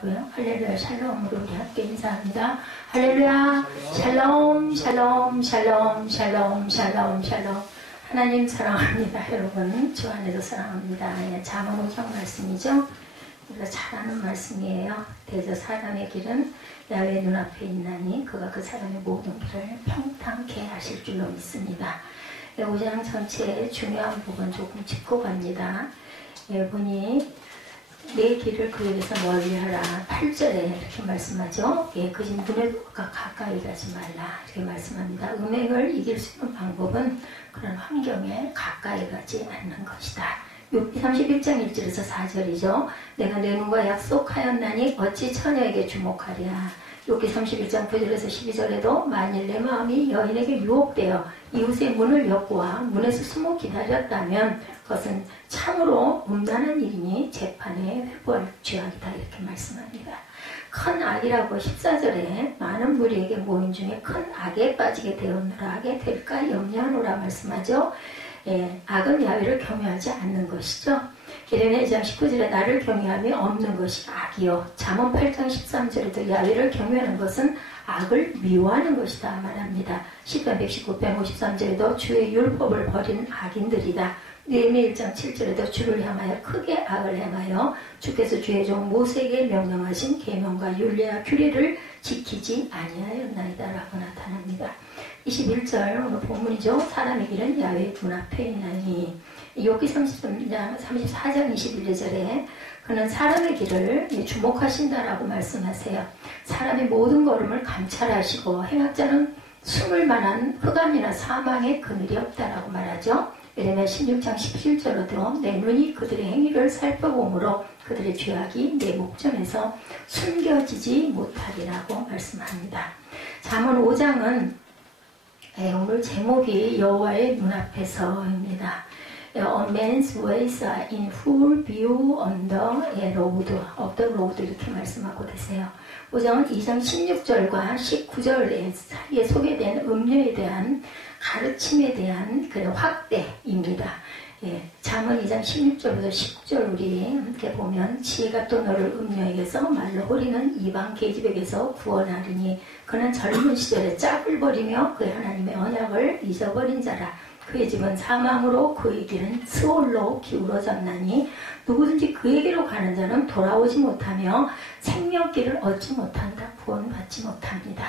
할렐루야 샬롬으로 우리 함께 인사합니다. 할렐루야 샬롬 샬롬 샬롬 샬롬 샬롬 샬롬. 하나님 사랑합니다. 여러분 주 안에도 사랑합니다. 잠언 5장 말씀이죠. 우리가 잘 아는 말씀이에요. 대저 사람의 길은 야훼 눈앞에 있나니 그가 그 사람의 모든 길을 평탄케 하실 줄로 믿습니다. 5장 전체의 중요한 부분 조금 짚고 갑니다. 보니 내 길을 그에게서 멀리하라. 8절에 이렇게 말씀하죠. 그 집 문에 가까이 가지 말라. 이렇게 말씀합니다. 음행을 이길 수 있는 방법은 그런 환경에 가까이 가지 않는 것이다. 31장 1절에서 4절이죠. 내가 내 눈과 약속하였나니 어찌 처녀에게 주목하랴. 욥기 31장 9절에서 12절에도 만일 내 마음이 여인에게 유혹되어 이웃의 문을 엿보아 문에서 숨어 기다렸다면 그것은 참으로 음란한 일이니 재판에 회부할 죄악이다. 이렇게 말씀합니다. 큰 악이라고 14절에 많은 무리에게 모인 중에 큰 악에 빠지게 되었노라. 하게 될까 염려하노라 말씀하죠. 악은 야훼를 경외하지 않는 것이죠. 예레미야 2장 19절에 나를 경외함이 없는 것이 악이요. 잠언 8장 13절에도 야훼를 경외하는 것은 악을 미워하는 것이다 말합니다. 시편 119, 153절에도 주의 율법을 버린 악인들이다. 느헤미야 1장 7절에도 주를 향하여 크게 악을 행하여 주께서 주의 종 모세에게 명령하신 계명과 율례와 규례를 지키지 아니하였나이다 라고 나타납니다. 21절 오늘 본문이죠. 사람의 길은 야훼 눈앞에 있나니. 욥기 34장 21절에 그는 사람의 길을 주목하신다라고 말씀하세요. 사람의 모든 걸음을 감찰하시고 행악자는 숨을 만한 흑암이나 사망의 그늘이 없다라고 말하죠. 예레미야 16장 17절로도 내 눈이 그들의 행위를 살펴보므로 그들의 죄악이 내 목전에서 숨겨지지 못하리라고 말씀합니다. 잠언 5장은 오늘 제목이 여호와의 눈앞에서입니다. A man's ways are in full view on the road of the road 이렇게 말씀하고 계세요. 5장은 2장 16절과 19절 사이에 소개된 음료에 대한 가르침에 대한 그 확대입니다. 잠언 2장 16절부터 19절 우리 함께 보면 지혜가 또 너를 음녀에게서 말로 호리는 이방 계집에게서 구원하리니 그는 젊은 시절에 짝을 버리며 그의 하나님의 언약을 잊어버린 자라. 그의 집은 사망으로 그의 길은 스올로 기울어졌나니 누구든지 그에게로 가는 자는 돌아오지 못하며 생명길을 얻지 못한다. 구원받지 못합니다.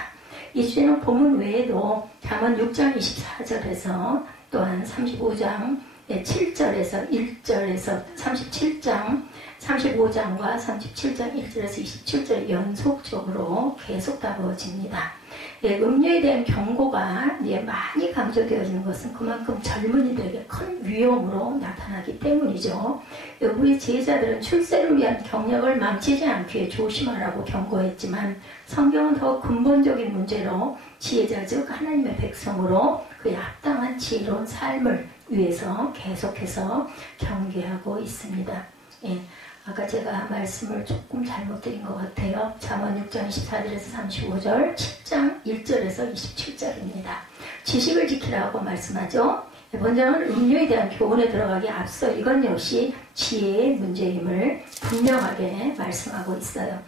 이 주에는 본문 외에도 잠언 6장 24절에서 또한 35장 7절에서 1절에서 37장 35장과 37장 1절에서 27절 연속적으로 계속 다루어집니다. 음료에 대한 경고가 많이 강조되어지는 것은 그만큼 젊은이들에게 큰 위험으로 나타나기 때문이죠. 우리 제자들은 출세를 위한 경력을 망치지 않기 위해 조심하라고 경고했지만 성경은 더 근본적인 문제로 지혜자 즉 하나님의 백성으로 그에 합당한 지혜로운 삶을 위해서 계속해서 경계하고 있습니다. 아까 제가 말씀을 조금 잘못 드린 것 같아요. 잠언 6장 24절에서 35절, 10장 1절에서 27절입니다. 지식을 지키라고 말씀하죠. 번장은 음료에 대한 교훈에 들어가기 앞서 이건 역시 지혜의 문제임을 분명하게 말씀하고 있어요.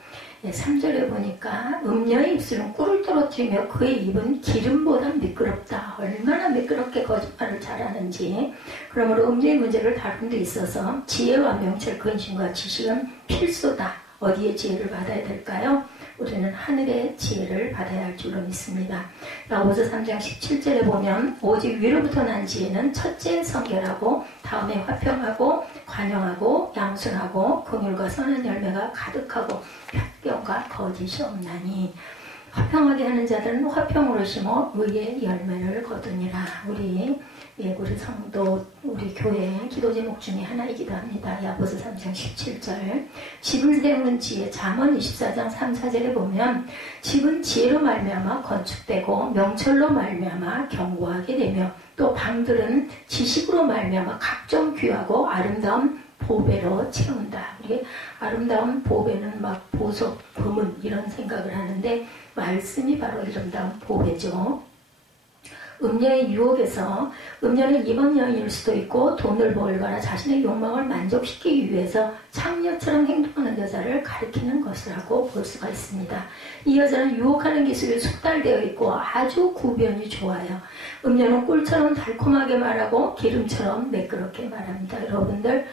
3절에 보니까 음녀의 입술은 꿀을 떨어뜨리며 그의 입은 기름보다 미끄럽다. 얼마나 미끄럽게 거짓말을 잘하는지. 그러므로 음녀의 문제를 다룬 데 있어서 지혜와 명철, 근심과 지식은 필수다. 어디에 지혜를 받아야 될까요? 우리는 하늘의 지혜를 받아야 할 줄로 믿습니다. 야고보서 3장 17절에 보면 오직 위로부터 난 지혜는 첫째 성결하고 다음에 화평하고 관용하고 양순하고 긍휼과 선한 열매가 가득하고 협경과 거짓이 없나니 화평하게 하는 자들은 화평으로 심어 의의 열매를 거두니라. 우리 성도, 우리 교회 기도 제목 중에 하나이기도 합니다. 야고보서 3장 17절. 집을 세우는 지혜, 잠언 24장 3, 4절에 보면 집은 지혜로 말미암아 건축되고 명철로 말미암아 견고하게 되며 또 방들은 지식으로 말미암아 각종 귀하고 아름다운 보배로 채운다. 우리 아름다운 보배는 막 보석, 금은 이런 생각을 하는데 말씀이 바로 아름다운 보배죠. 음녀의 유혹에서 음녀는 이방 여인일 수도 있고 돈을 벌거나 자신의 욕망을 만족시키기 위해서 창녀처럼 행동하는 여자를 가리키는 것이라고 볼 수가 있습니다. 이 여자는 유혹하는 기술이 숙달되어 있고 아주 구변이 좋아요. 음료는 꿀처럼 달콤하게 말하고 기름처럼 매끄럽게 말합니다. 여러분들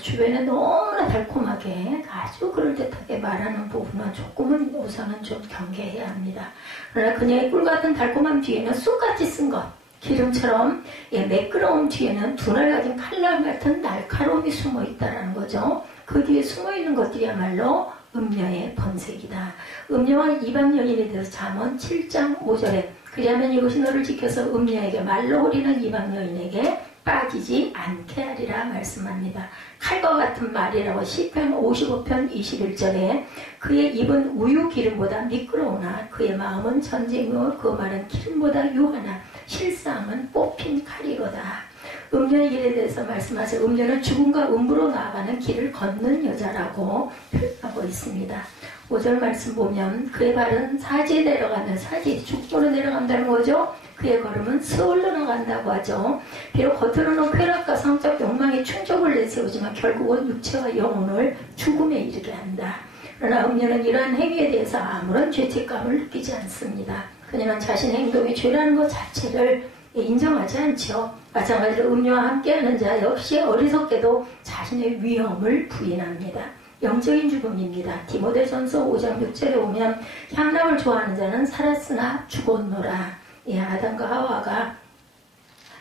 주변에 너무나 달콤하게 아주 그럴듯하게 말하는 부분은 조금은 우선은 좀 경계해야 합니다. 그러나 그녀의 꿀같은 달콤함 뒤에는 쑥같이 쓴 것, 기름처럼 매끄러움 뒤에는 분할 가진 칼날 같은 날카로움이 숨어 있다는 거죠. 그 뒤에 숨어 있는 것들이야말로 음녀의 번색이다. 음녀와 이방 여인에 대해서 잠언 7장 5절에 그리하면 이것이 너를 지켜서 음녀에게 말로 호리는 이방 여인에게 빠지지 않게 하리라 말씀합니다. 칼과 같은 말이라고 시편 55편 21절에 그의 입은 우유 기름보다 미끄러우나 그의 마음은 전쟁이요 그 말은 기름보다 유하나 실상은 뽑힌 칼이로다. 음녀의 길에 대해서 말씀하세요. 음녀는 죽음과 음부로 나아가는 길을 걷는 여자라고 표현하고 있습니다. 5절 말씀 보면 그의 발은 사지에 내려가는 사지 죽도로 내려간다는 거죠. 그의 걸음은 스올로 나간다고 하죠. 비록 겉으로는 쾌락과 성적 욕망의 충족을 내세우지만 결국은 육체와 영혼을 죽음에 이르게 한다. 그러나 음녀는 이러한 행위에 대해서 아무런 죄책감을 느끼지 않습니다. 그녀는 자신의 행동이 죄라는 것 자체를 인정하지 않죠. 마찬가지로 음료와 함께하는 자 역시 어리석게도 자신의 위험을 부인합니다. 영적인 죽음입니다. 디모데전서 5장 6절에 보면 향락을 좋아하는 자는 살았으나 죽었노라. 아담과 하와가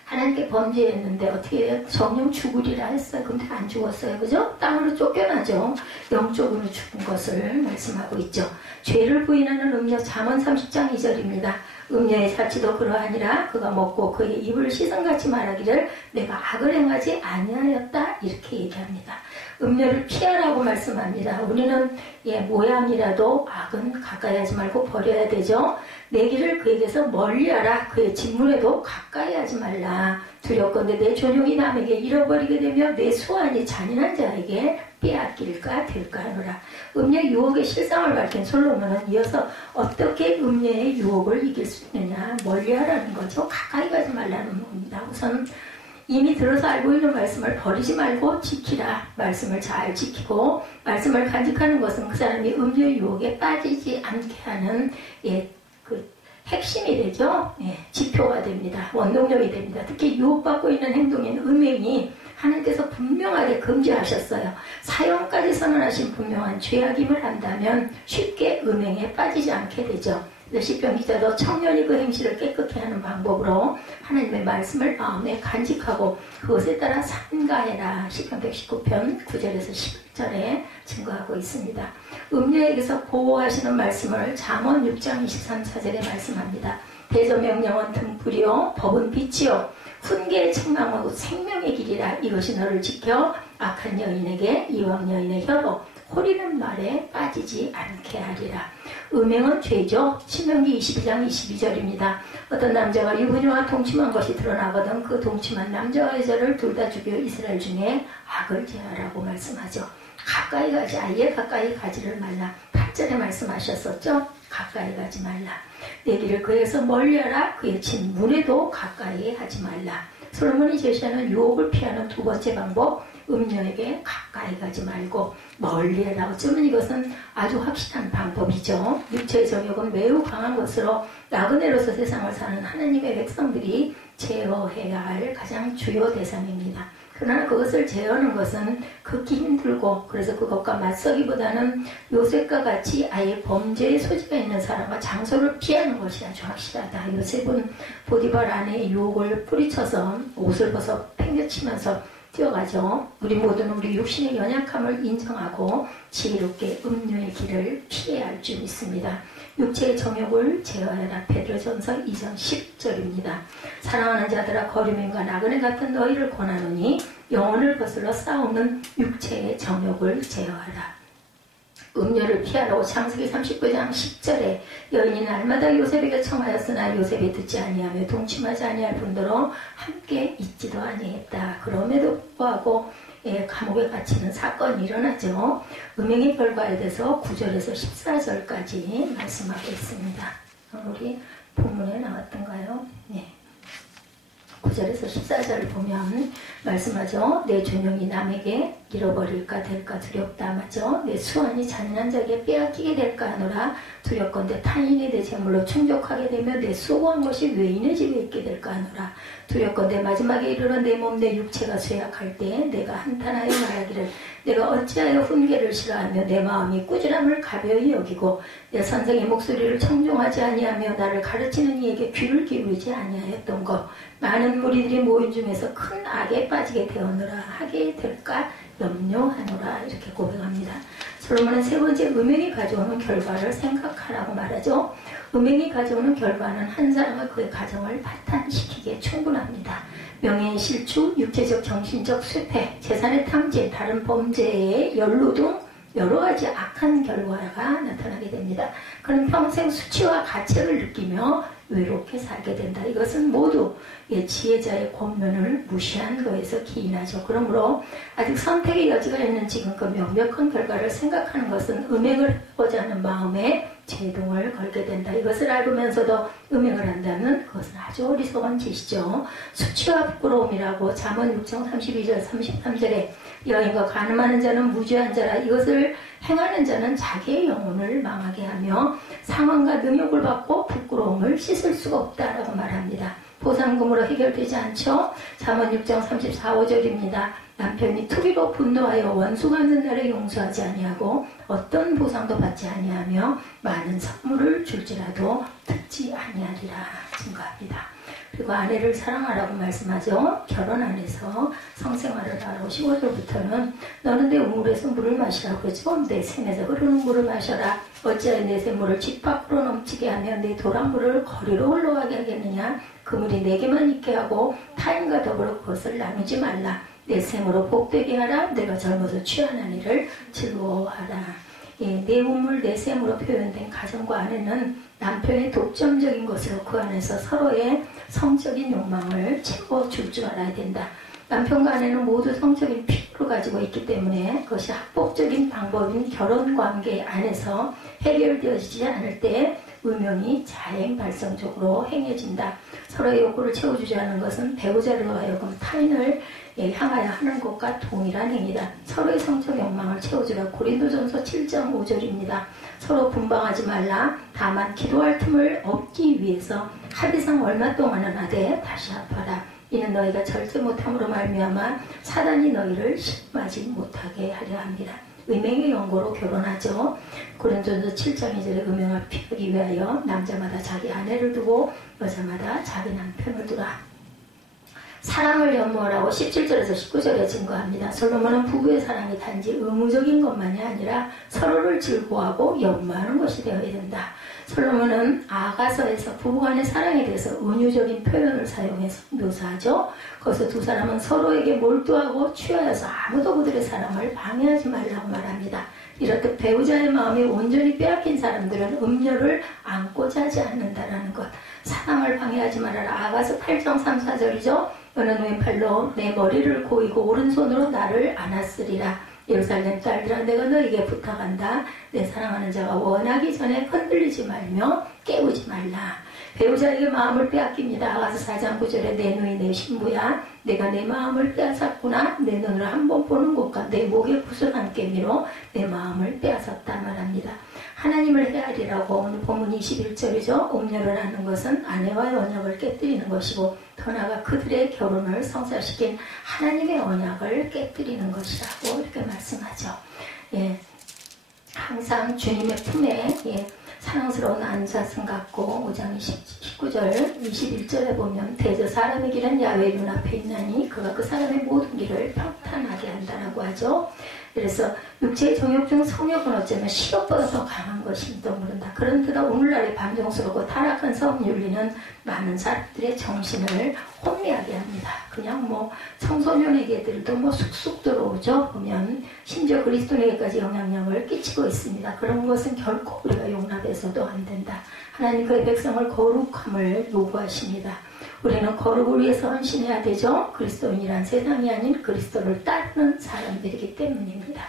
하나님께 범죄했는데 어떻게 정령 죽으리라 했어요. 근데 안 죽었어요. 그죠? 땅으로 쫓겨나죠. 영적으로 죽은 것을 말씀하고 있죠. 죄를 부인하는 음녀 잠언 30장 2절입니다. 음녀의 사치도 그러하니라 그가 먹고 그의 입을 씻은같이 말하기를 내가 악을 행하지 아니하였다 이렇게 얘기합니다. 음녀를 피하라고 말씀합니다. 우리는 모양이라도 악은 가까이 하지 말고 버려야 되죠. 내 길을 그에게서 멀리하라. 그의 직문에도 가까이 하지 말라. 두렵건대 내 존용이 남에게 잃어버리게 되며 내 수완이 잔인한 자에게 빼앗길까 될까 하노라. 음녀 유혹의 실상을 밝힌 솔로몬은 이어서 어떻게 음녀의 유혹을 이길 수 있느냐 멀리하라는 거죠. 가까이 가지 말라는 겁니다. 우선 이미 들어서 알고 있는 말씀을 버리지 말고 지키라. 말씀을 잘 지키고 말씀을 간직하는 것은 그 사람이 음녀의 유혹에 빠지지 않게 하는 그 핵심이 되죠. 지표가 됩니다. 원동력이 됩니다. 특히 유혹받고 있는 행동인 음행이 하나님께서 분명하게 금지하셨어요. 사형까지 선언하신 분명한 죄악임을 한다면 쉽게 음행에 빠지지 않게 되죠. 시편 기자도 청년이 그 행실을 깨끗게 하는 방법으로 하나님의 말씀을 마음에 간직하고 그것에 따라 삼가해라. 시편 119편 9절에서 11절에 증거하고 있습니다. 음녀에게서 보호하시는 말씀을 잠언 6장 23, 4절에 말씀합니다. 대저명령은 등불이요 법은 빛이요 훈계의 책망은 생명의 길이라. 이것이 너를 지켜 악한 여인에게 이왕 여인의 혀로 호리는 말에 빠지지 않게 하리라. 음행은 죄죠. 신명기 22장 22절입니다. 어떤 남자가 유부녀와 동침한 것이 드러나거든 그 동침한 남자와 여자를 둘 다 죽여 이스라엘 중에 악을 제하라고 말씀하죠. 가까이 가지 아예 가까이 가지를 말라. 8절에 말씀하셨었죠. 가까이 가지 말라. 내 길을 그에서 멀리하라. 그의 친 문에도 가까이 하지 말라. 솔로몬이 제시하는 유혹을 피하는 두 번째 방법, 음녀에게 가까이 가지 말고 멀리하라. 어쩌면 이것은 아주 확실한 방법이죠. 육체의 정욕은 매우 강한 것으로 나그네로서 세상을 사는 하나님의 백성들이 제어해야 할 가장 주요 대상입니다. 그러나 그것을 제어하는 것은 극히 힘들고 그래서 그것과 맞서기보다는 요셉과 같이 아예 범죄의 소지가 있는 사람과 장소를 피하는 것이 아주 확실하다. 요셉은 보디발 아내의 유혹을 뿌리쳐서 옷을 벗어 팽개치면서 뛰어가죠. 우리 모두는 우리 육신의 연약함을 인정하고 지혜롭게 음료의 길을 피해야 할 줄 믿습니다. 육체의 정욕을 제어하라. 베드로전서 2장 10절입니다. 사랑하는 자들아 거류민과 나그네 같은 너희를 권하노니 영혼을 거슬러 싸우는 육체의 정욕을 제어하라. 음녀를 피하라고 창세기 39장 10절에 여인이 날마다 요셉에게 청하였으나 요셉이 듣지 아니하며 동침하지 아니할 뿐더러 함께 있지도 아니했다. 그럼에도 불구하고 감옥에 갇히는 사건이 일어나죠. 음행의 결과에 대해서 9절에서 14절까지 말씀하고 있습니다. 우리 본문에 나왔던가요? 네. 9절에서 14절을 보면 말씀하죠. 내 존용이 남에게 잃어버릴까 될까 두렵다. 맞죠? 내 수완이 잔인한 자에게 빼앗기게 될까 하노라. 두렵건대 타인이 내 재물로 충족하게 되면 내 수고한 것이 외인의 집에 있게 될까 하노라. 두렵건대 마지막에 이르러 내 몸 내 육체가 쇠약할 때 내가 한탄하여 말하기를 내가 어찌하여 훈계를 싫어하며 내 마음이 꾸지람을 가벼이 여기고 내 선생의 목소리를 청종하지 아니하며 나를 가르치는 이에게 귀를 기울이지 아니하였던 것. 많은 무리들이 모인 중에서 큰 악에 빠지게 되었노라. 하게 될까 염려하노라. 이렇게 고백합니다. 솔로몬은 세 번째 음행이 가져오는 결과를 생각하라고 말하죠. 음행이 가져오는 결과는 한 사람과 그의 가정을 파탄시키기에 충분합니다. 명예의 실추, 육체적 정신적 쇠퇴, 재산의 탐진, 다른 범죄의 연루 등 여러 가지 악한 결과가 나타나게 됩니다. 그는 평생 수치와 가책을 느끼며 외롭게 살게 된다. 이것은 모두 지혜자의 권면을 무시한 거에서 기인하죠. 그러므로 아직 선택의 여지가 있는 지금 그 명백한 결과를 생각하는 것은 음행을 해보자 하는 마음에 제동을 걸게 된다. 이것을 알면서도 음행을 한다면 그것은 아주 어리석은 짓이죠. 수치와 부끄러움이라고 잠언 6장 32절 33절에 여인과 간음하는 자는 무죄한 자라. 이것을 행하는 자는 자기의 영혼을 망하게 하며 상황과 능욕을 받고 부끄러움을 씻을 수가 없다라고 말합니다. 보상금으로 해결되지 않죠. 잠언 6장 34, 5절입니다. 남편이 투기로 분노하여 원수 갚는 날에 용서하지 아니하고 어떤 보상도 받지 아니하며 많은 선물을 줄지라도 듣지 아니하리라 증거합니다. 그리고 아내를 사랑하라고 말씀하죠. 결혼 안에서 성생활을 하라고 15절부터는 너는 내 우물에서 물을 마시라고 그러죠. 내 샘에서 흐르는 물을 마셔라. 어찌하여 내 샘물을 집 밖으로 넘치게 하며 내 도랑물을 거리로 흘러가게 하겠느냐. 그 물이 내게만 있게 하고 타인과 더불어 그것을 나누지 말라. 내 샘으로 복되게 하라. 내가 젊어서 취한 이를 즐거워하라. 내 우물 내 샘으로 표현된 가정과 아내는 남편의 독점적인 것으로 그 안에서 서로의 성적인 욕망을 채워줄 줄 알아야 된다. 남편과 아내는 모두 성적인 필요를 가지고 있기 때문에 그것이 합법적인 방법인 결혼관계 안에서 해결되어지지 않을 때 음욕이 자행 발성적으로 행해진다. 서로의 욕구를 채워주지 않는 것은 배우자로 하여금 타인을 향하여 하는 것과 동일한 행위다. 서로의 성적 욕망을 채워주라. 고린도전서 7장 5절입니다. 서로 분방하지 말라. 다만 기도할 틈을 얻기 위해서 합의상 얼마 동안은 하되 다시 합하라. 이는 너희가 절제 못함으로 말미암아 사단이 너희를 심하지 못하게 하려 합니다. 음행의 연고로 결혼하죠. 고린도전서 7장 2절에 음행을 피하기 위하여 남자마다 자기 아내를 두고 여자마다 자기 남편을 두라. 사랑을 연모하라고 17절에서 19절에 증거합니다. 솔로몬은 부부의 사랑이 단지 의무적인 것만이 아니라 서로를 즐거워하고 연모하는 것이 되어야 된다. 솔로몬은 아가서에서 부부간의 사랑에 대해서 은유적인 표현을 사용해서 묘사하죠. 거기서 두 사람은 서로에게 몰두하고 취하여서 아무도 그들의 사랑을 방해하지 말라고 말합니다. 이렇듯 배우자의 마음이 온전히 빼앗긴 사람들은 음료를 안고자 하지 않는다라는 것. 사랑을 방해하지 말아라. 아가서 8장 3, 4절이죠. 너는 왼팔로 내 머리를 고이고 오른손으로 나를 안았으리라. 예루살렘 딸들아 내가 너에게 부탁한다. 내 사랑하는 자가 원하기 전에 흔들리지 말며 깨우지 말라. 배우자에게 마음을 빼앗깁니다. 아가서 4장 9절에 내 누이 내 신부야 내가 내 마음을 빼앗았구나. 내 눈으로 한 번 보는 것과 내 목에 붓을 한 깨미로 내 마음을 빼앗았다 말합니다. 하나님을 헤아리라고 오늘 본문 21절이죠. 음녀를 하는 것은 아내와의 언약을 깨뜨리는 것이고 더 나아가 그들의 결혼을 성사시킨 하나님의 언약을 깨뜨리는 것이라고 이렇게 말씀하죠. 항상 주님의 품에 사랑스러운 안자승 같고 5장 19절 21절에 보면 대저 사람의 길은 야훼 눈앞에 있나니 그가 그 사람의 모든 길을 평탄하게 한다라고 하죠. 그래서 육체의 정욕 중 성욕은 어쩌면 식욕보다 더 강한 것임도 모른다. 그런데도 오늘날의 반정스럽고 타락한 성윤리는 많은 사람들의 정신을 혼미하게 합니다. 그냥 청소년에게들도 쑥쑥 들어오죠. 보면 심지어 그리스도인에게까지 영향력을 끼치고 있습니다. 그런 것은 결코 우리가 용납해서도 안 된다. 하나님 그의 백성을 거룩함을 요구하십니다. 우리는 거룩을 위해서 헌신해야 되죠. 그리스도인이란 세상이 아닌 그리스도를 따르는 사람들이기 때문입니다.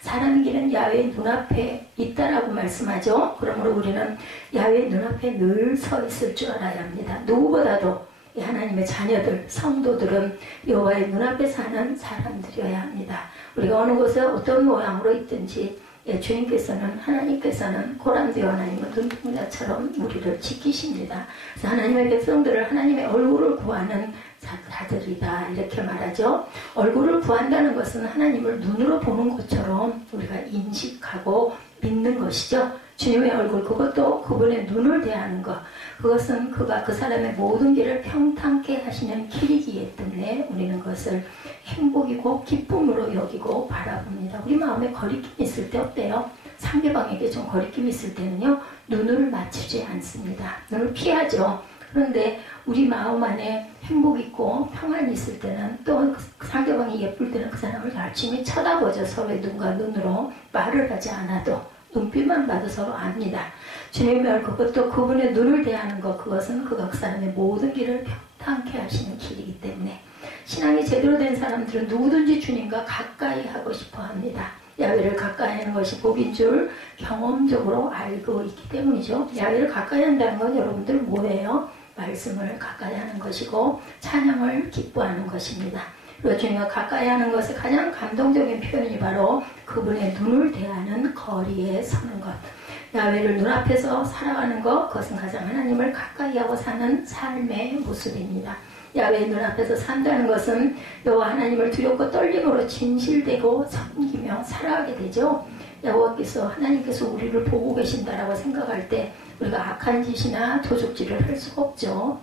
사람의 길은 야훼 눈앞에 있다라고 말씀하죠. 그러므로 우리는 야훼 눈앞에 늘 서 있을 줄 알아야 합니다. 누구보다도 이 하나님의 자녀들, 성도들은 여호와의 눈앞에 사는 사람들이어야 합니다. 우리가 어느 곳에 어떤 모양으로 있든지 주님께서는, 하나님께서는 고란대요 하나님은 눈동자처럼 우리를 지키십니다. 그래서 하나님의 백성들을 하나님의 얼굴을 구하는 자들이다 이렇게 말하죠. 얼굴을 구한다는 것은 하나님을 눈으로 보는 것처럼 우리가 인식하고 믿는 것이죠. 주님의 얼굴, 그것도 그분의 눈을 대하는 것, 그것은 그가 그 사람의 모든 길을 평탄케 하시는 길이기 때문에 우리는 그것을 행복이고 기쁨으로 여기고 바라봅니다. 우리 마음에 거리낌이 있을 때 어때요? 상대방에게 좀 거리낌이 있을 때는요, 눈을 맞추지 않습니다. 눈을 피하죠. 그런데 우리 마음 안에 행복 있고 평안이 있을 때는, 또 상대방이 예쁠 때는 그 사람을 열심히 쳐다보죠. 서로의 눈과 눈으로 말을 하지 않아도 눈빛만 봐도 서로 압니다. 주님의 얼굴, 그것도 그분의 눈을 대하는 것, 그것은 그가 그 사람의 모든 길을 평탄케 하시는 길이기 때문에 신앙이 제대로 된 사람들은 누구든지 주님과 가까이 하고 싶어 합니다. 야훼를 가까이 하는 것이 복인 줄 경험적으로 알고 있기 때문이죠. 야훼를 가까이 한다는 건 여러분들 뭐예요? 말씀을 가까이 하는 것이고 찬양을 기뻐하는 것입니다. 그리고 주님과 가까이 하는 것의 가장 감동적인 표현이 바로 그분의 눈을 대하는 거리에 서는 것. 야훼를 눈앞에서 살아가는 것, 그것은 가장 하나님을 가까이 하고 사는 삶의 모습입니다. 야훼의 눈앞에서 산다는 것은 여호와 하나님을 두렵고 떨림으로 진실되고 섬기며 살아가게 되죠. 여호와께서, 하나님께서 우리를 보고 계신다라고 생각할 때 우리가 악한 짓이나 도둑질을 할 수가 없죠.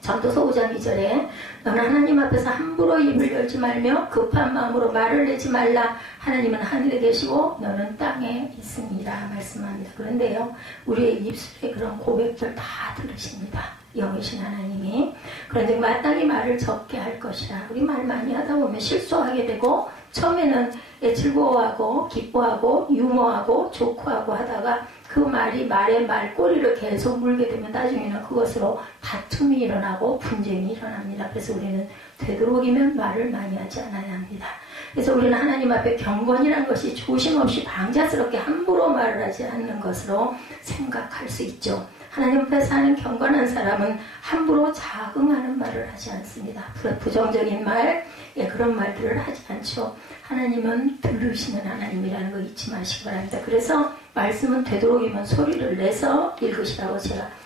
전도서 5장 2절에 너는 하나님 앞에서 함부로 입을 열지 말며 급한 마음으로 말을 내지 말라. 하나님은 하늘에 계시고 너는 땅에 있습니다 말씀합니다. 그런데요, 우리의 입술에 그런 고백들 다 들으십니다. 영이신 하나님이. 그런데 마땅히 말을 적게 할 것이라. 우리 말 많이 하다 보면 실수하게 되고, 처음에는 즐거워하고 기뻐하고 유머하고 좋고하고 하다가 그 말이 말의 말꼬리를 계속 물게 되면 나중에는 그것으로 다툼이 일어나고 분쟁이 일어납니다. 그래서 우리는 되도록이면 말을 많이 하지 않아야 합니다. 그래서 우리는 하나님 앞에 경건이라는 것이 조심 없이 방자스럽게 함부로 말을 하지 않는 것으로 생각할 수 있죠. 하나님 앞에 사는 경건한 사람은 함부로 자긍하는 말을 하지 않습니다. 부정적인 말, 그런 말들을 하지 않죠. 하나님은 들으시는 하나님이라는 거 잊지 마시기 바랍니다. 그래서 말씀은 되도록이면 소리를 내서 읽으시라고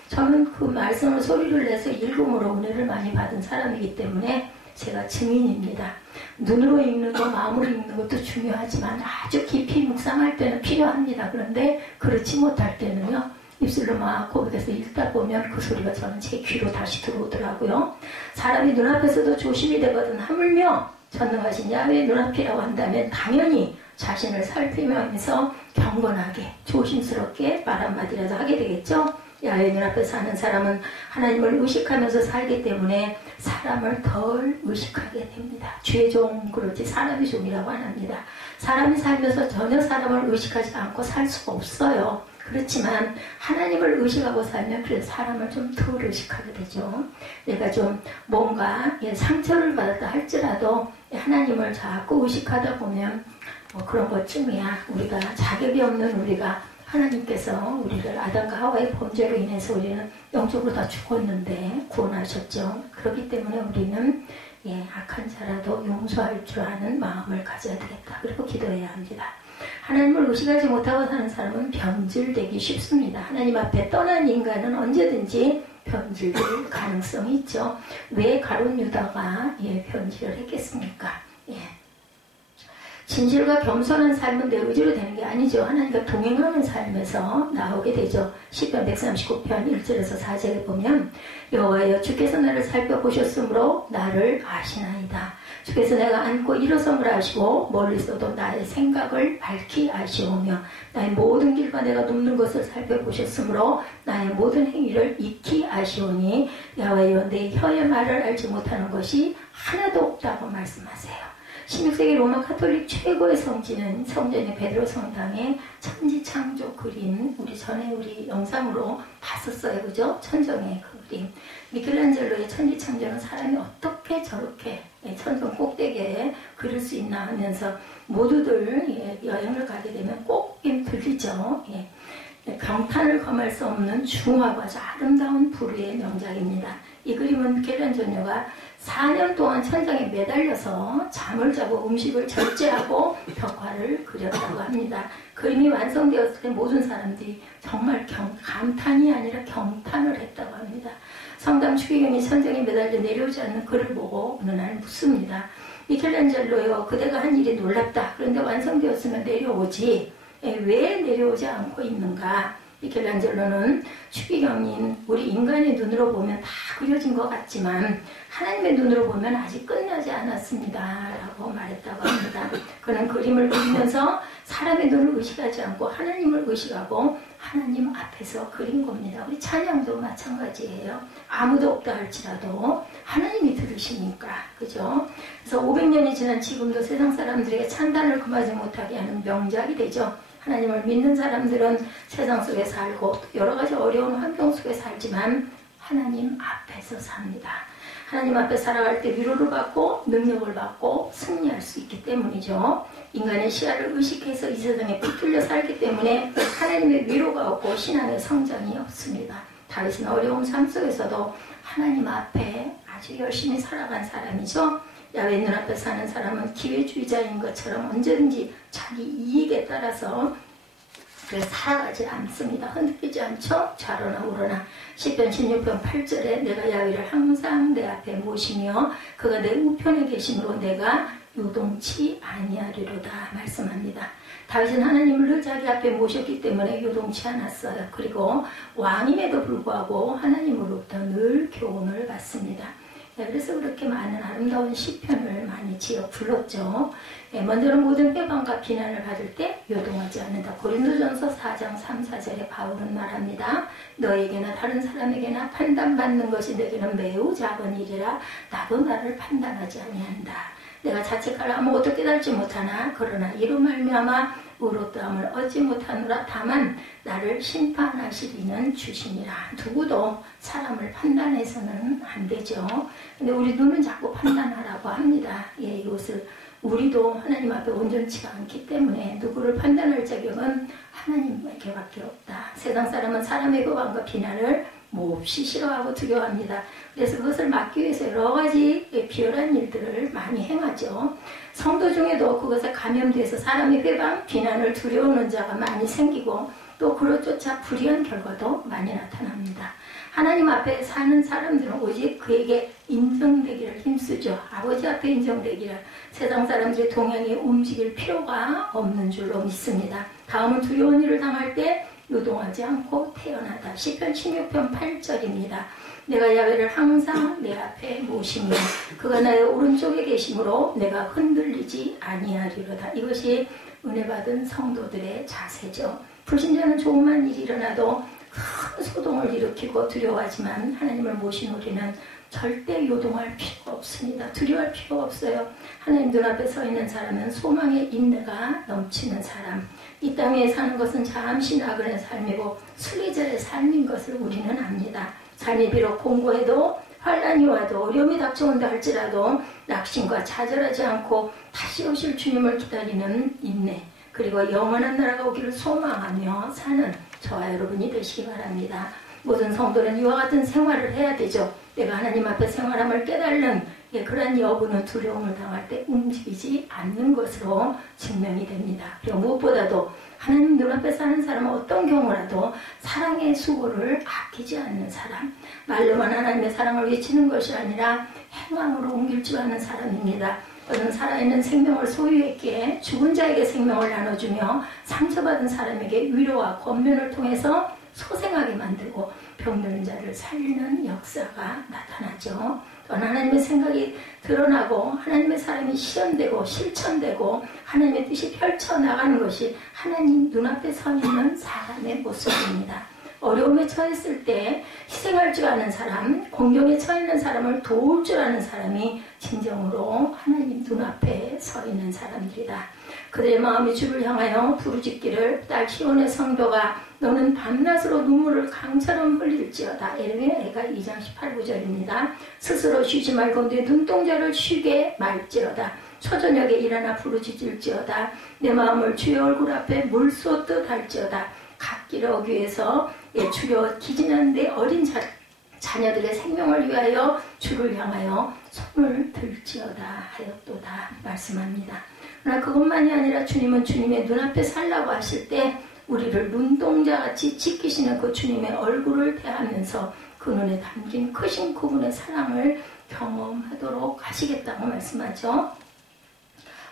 저는 그 말씀을 소리를 내서 읽음으로 은혜를 많이 받은 사람이기 때문에 제가 증인입니다. 눈으로 읽는 거, 마음으로 읽는 것도 중요하지만 아주 깊이 묵상할 때는 필요합니다. 그런데 그렇지 못할 때는요, 입술로 막 고백해서 읽다 보면 그 소리가 저는 제 귀로 다시 들어오더라고요. 사람이 눈앞에서도 조심이 되거든. 하물며 전능하신 야훼의 눈앞이라고 한다면 당연히 자신을 살피면서 경건하게 조심스럽게 말 한마디라도 하게 되겠죠. 야훼의 눈앞에 사는 사람은 하나님을 의식하면서 살기 때문에 사람을 덜 의식하게 됩니다. 주의 종 그렇지 사람의 종이라고 안 합니다. 사람이 살면서 전혀 사람을 의식하지 않고 살 수가 없어요. 그렇지만 하나님을 의식하고 살면 그래서 사람을 좀 덜 의식하게 되죠. 내가 좀 뭔가 상처를 받았다 할지라도 하나님을 자꾸 의식하다 보면 그런 것쯤이야. 우리가 자격이 없는 우리가, 하나님께서 우리를 아담과 하와의 범죄로 인해서 우리는 영적으로 다 죽었는데 구원하셨죠. 그렇기 때문에 우리는 악한 자라도 용서할 줄 아는 마음을 가져야 되겠다. 그리고 기도해야 합니다. 하나님을 의식하지 못하고 사는 사람은 변질되기 쉽습니다. 하나님 앞에 떠난 인간은 언제든지 변질될 가능성이 있죠. 왜 가룟 유다가 변질을 했겠습니까? 진실과 겸손한 삶은 내 의지로 되는 게 아니죠. 하나님과 동행하는 삶에서 나오게 되죠. 시편 139편 1절에서 4절에 보면 여호와여 주께서 나를 살펴보셨으므로 나를 아시나이다. 주께서 내가 앉고 일어섬을 아시고 멀리서도 나의 생각을 밝히 아시오며 나의 모든 길과 내가 눕는 것을 살펴보셨으므로 나의 모든 행위를 익히 아시오니 여호와여 내 혀의 말을 알지 못하는 것이 하나도 없다고 말씀하세요. 16세기 로마 카톨릭 최고의 성지는 성전의 베드로 성당의 천지창조 그림, 우리 전에 우리 영상으로 봤었어요. 그죠? 천정의 그 그림. 미켈란젤로의 천지창조는 사람이 어떻게 저렇게 천정 꼭대기에 그릴 수 있나 하면서 모두들 여행을 가게 되면 꼭 들리죠. 경탄을 검할 수 없는 중후하고 아주 아름다운 부르의 명작입니다. 이 그림은 미켈란젤로가 4년 동안 천장에 매달려서 잠을 자고 음식을 절제하고 벽화를 그렸다고 합니다. 그림이 완성되었을 때 모든 사람들이 정말 감탄이 아니라 경탄을 했다고 합니다. 성당 추기경이 천장에 매달려 내려오지 않는 그를 보고 어느 날 묻습니다. 미켈란젤로요, 그대가 한 일이 놀랍다. 그런데 완성되었으면 내려오지. 왜 내려오지 않고 있는가? 미켈란젤로는 추기경인 우리 인간의 눈으로 보면 다 그려진 것 같지만 하나님의 눈으로 보면 아직 끝나지 않았습니다 라고 말했다고 합니다. 그는 그림을 그리면서 사람의 눈을 의식하지 않고 하나님을 의식하고 하나님 앞에서 그린 겁니다. 우리 찬양도 마찬가지예요. 아무도 없다 할지라도 하나님이 들으시니까, 그죠? 그래서 500년이 지난 지금도 세상 사람들에게 찬단을 금하지 못하게 하는 명작이 되죠. 하나님을 믿는 사람들은 세상 속에 살고 여러 가지 어려운 환경 속에 살지만 하나님 앞에서 삽니다. 하나님 앞에 살아갈 때 위로를 받고 능력을 받고 승리할 수 있기 때문이죠. 인간의 시야를 의식해서 이 세상에 붙들려 살기 때문에 하나님의 위로가 없고 신앙의 성장이 없습니다. 다윗은 어려운 삶 속에서도 하나님 앞에 아주 열심히 살아간 사람이죠. 야훼 눈앞에 사는 사람은 기회주의자인 것처럼 언제든지 자기 이익에 따라서 살아가지 않습니다. 흔들리지 않죠? 좌로나 우로나. 시편 16편 8절에 내가 야훼를 항상 내 앞에 모시며 그가 내 우편에 계심으로 내가 요동치 아니하리로다 말씀합니다. 다윗은 하나님을 늘 자기 앞에 모셨기 때문에 요동치 않았어요. 그리고 왕임에도 불구하고 하나님으로부터 늘 교훈을 받습니다. 그래서 그렇게 많은 아름다운 시편을 많이 지어 불렀죠. 먼저는 모든 회방과 비난을 받을 때 요동하지 않는다. 고린도전서 4장 3, 4절에 바울은 말합니다. 너에게나 다른 사람에게나 판단받는 것이 내게는 매우 작은 일이라 나도 나를 판단하지 아니한다. 내가 자책하라 아무것도 깨달지 못하나 그러나 이로 말미암아 의롭다함을 얻지 못하노라. 다만 나를 심판하시리는 주시니라. 누구도 사람을 판단해서는 안 되죠. 근데 우리 눈은 자꾸 판단하라고 합니다. 이것을 우리도 하나님 앞에 온전치가 않기 때문에 누구를 판단할 자격은 하나님에게밖에 없다. 세상 사람은 사람의 고방과 비난을 몹시 싫어하고 두려워합니다. 그래서 그것을 막기 위해서 여러 가지 비열한 일들을 많이 행하죠. 성도 중에도 그것에 감염돼서 사람의 회방, 비난을 두려워하는 자가 많이 생기고 또 그로 쫓아 불의한 결과도 많이 나타납니다. 하나님 앞에 사는 사람들은 오직 그에게 인정되기를 힘쓰죠. 아버지 앞에 인정되기를. 세상 사람들의 동향이 움직일 필요가 없는 줄로 믿습니다. 다음은 두려운 일을 당할 때 요동하지 않고 태어나다. 시편 16편 8절입니다. 내가 야훼를 항상 내 앞에 모시며 그가 나의 오른쪽에 계심으로 내가 흔들리지 아니하리로다. 이것이 은혜 받은 성도들의 자세죠. 불신자는 조그만 일이 일어나도 큰 소동을 일으키고 두려워하지만 하나님을 모신 우리는 절대 요동할 필요가 없습니다. 두려워할 필요가 없어요. 하나님 눈앞에 서 있는 사람은 소망의 인내가 넘치는 사람. 이 땅에 사는 것은 잠시 나그네 삶이고 순례자의 삶인 것을 우리는 압니다. 삶이 비록 공고해도 환난이 와도 어려움이 닥쳐온다 할지라도 낙심과 좌절하지 않고 다시 오실 주님을 기다리는 인내, 그리고 영원한 나라가 오기를 소망하며 사는 저와 여러분이 되시기 바랍니다. 모든 성도는 이와 같은 생활을 해야 되죠. 내가 하나님 앞에 생활함을 깨달는 그러한 여부는 두려움을 당할 때 움직이지 않는 것으로 증명이 됩니다. 그리고 무엇보다도 하나님 눈앞에 사는 사람은 어떤 경우라도 사랑의 수고를 아끼지 않는 사람, 말로만 하나님의 사랑을 외치는 것이 아니라 행함으로 옮길 줄 아는 사람입니다. 그는 살아있는 생명을 소유했기에 죽은 자에게 생명을 나눠주며 상처받은 사람에게 위로와 권면을 통해서 소생하게 만들고 병든 자를 살리는 역사가 나타나죠. 또한 하나님의 생각이 드러나고 하나님의 사람이 실현되고 실천되고 하나님의 뜻이 펼쳐나가는 것이 하나님 눈앞에 서 있는 사람의 모습입니다. 어려움에 처했을 때 희생할 줄 아는 사람, 공경에 처해있는 사람을 도울 줄 아는 사람이 진정으로 하나님 눈앞에 서 있는 사람들이다. 그들의 마음이 주를 향하여 부르짖기를 딸 시온의 성도가 너는 밤낮으로 눈물을 강처럼 흘릴지어다. 에르미야 2장 18, 9절입니다. 스스로 쉬지 말고 내 눈동자를 쉬게 말지어다. 초저녁에 일어나 부르짖을지어다. 내 마음을 주의 얼굴 앞에 물 쏟듯 할지어다. 갓길을 어기 위해서 추려 기진한 내 어린 자녀들의 생명을 위하여 주를 향하여 손을 들지어다 하였도다 말씀합니다. 그러나 그것만이 아니라 주님은 주님의 눈앞에 살라고 하실 때 우리를 눈동자같이 지키시는 그 주님의 얼굴을 대하면서 그 눈에 담긴 크신 그분의 사랑을 경험하도록 하시겠다고 말씀하죠.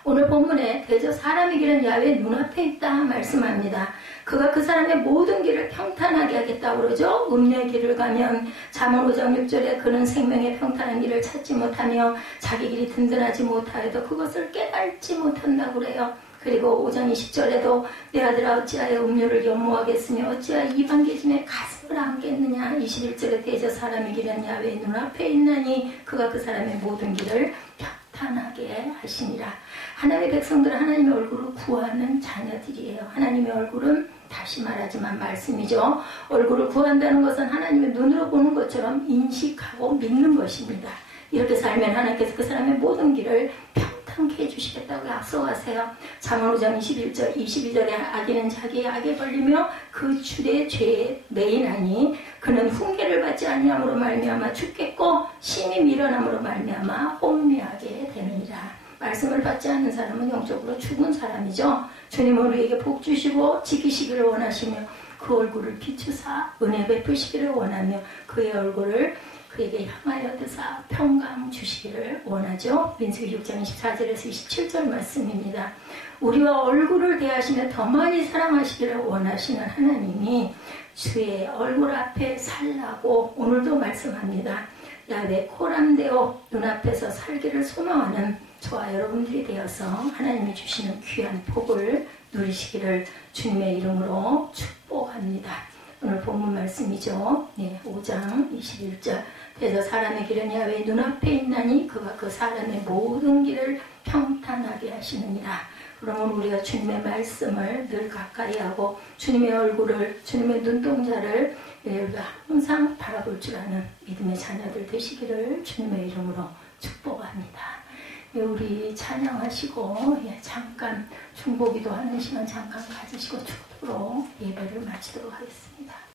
오늘 본문에 대저 사람의 길은 야훼 눈앞에 있다 말씀합니다. 그가 그 사람의 모든 길을 평탄하게 하겠다고 그러죠. 음료의 길을 가면 잠언 5장 6절에 그는 생명의 평탄한 길을 찾지 못하며 자기 길이 든든하지 못하여도 그것을 깨닫지 못한다고 그래요. 그리고 5장 20절에도 내 아들아 어찌하여 음료를 연모하겠으며 어찌하여 이방 계짐에 가슴을 안겠느냐. 21절에 대저 사람의 길은 야훼 눈앞에 있나니 그가 그 사람의 모든 길을 평탄하게 하시니라. 하나님의 백성들은 하나님의 얼굴을 구하는 자녀들이에요. 하나님의 얼굴은 다시 말하지만 말씀이죠. 얼굴을 구한다는 것은 하나님의 눈으로 보는 것처럼 인식하고 믿는 것입니다. 이렇게 살면 하나님께서 그 사람의 모든 길을 평탄케 해주시겠다고 약속하세요. 잠언 5장 21절 22절에 악인은 자기의 악에 걸리며 그 주의 죄에 매이나니 그는 훈계를 받지 아니함으로 말미암아 죽겠고 심히 미련함으로 말미암아 혼미하게 되느니라. 말씀을 받지 않는 사람은 영적으로 죽은 사람이죠. 주님은 우리에게 복 주시고 지키시기를 원하시며 그 얼굴을 비추사 은혜 베푸시기를 원하며 그의 얼굴을 그에게 향하여 드사 평강 주시기를 원하죠. 민수기 6장 24절에서 27절 말씀입니다. 우리와 얼굴을 대하시며 더 많이 사랑하시기를 원하시는 하나님이 주의 얼굴 앞에 살라고 오늘도 말씀합니다. 야훼 코람데오 눈앞에서 살기를 소망하는 저와 여러분들이 되어서 하나님이 주시는 귀한 복을 누리시기를 주님의 이름으로 축복합니다. 오늘 본문 말씀이죠. 5장 21절 그래서 사람의 길은 야훼 눈앞에 있나니 그가 그 사람의 모든 길을 평탄하게 하시느니라. 그러면 우리가 주님의 말씀을 늘 가까이 하고 주님의 얼굴을 주님의 눈동자를 우리가 항상 바라볼 줄 아는 믿음의 자녀들 되시기를 주님의 이름으로 축복합니다. 우리 찬양하시고 잠깐 중보기도 하는 시간 잠깐 가지시고 축도로 예배를 마치도록 하겠습니다.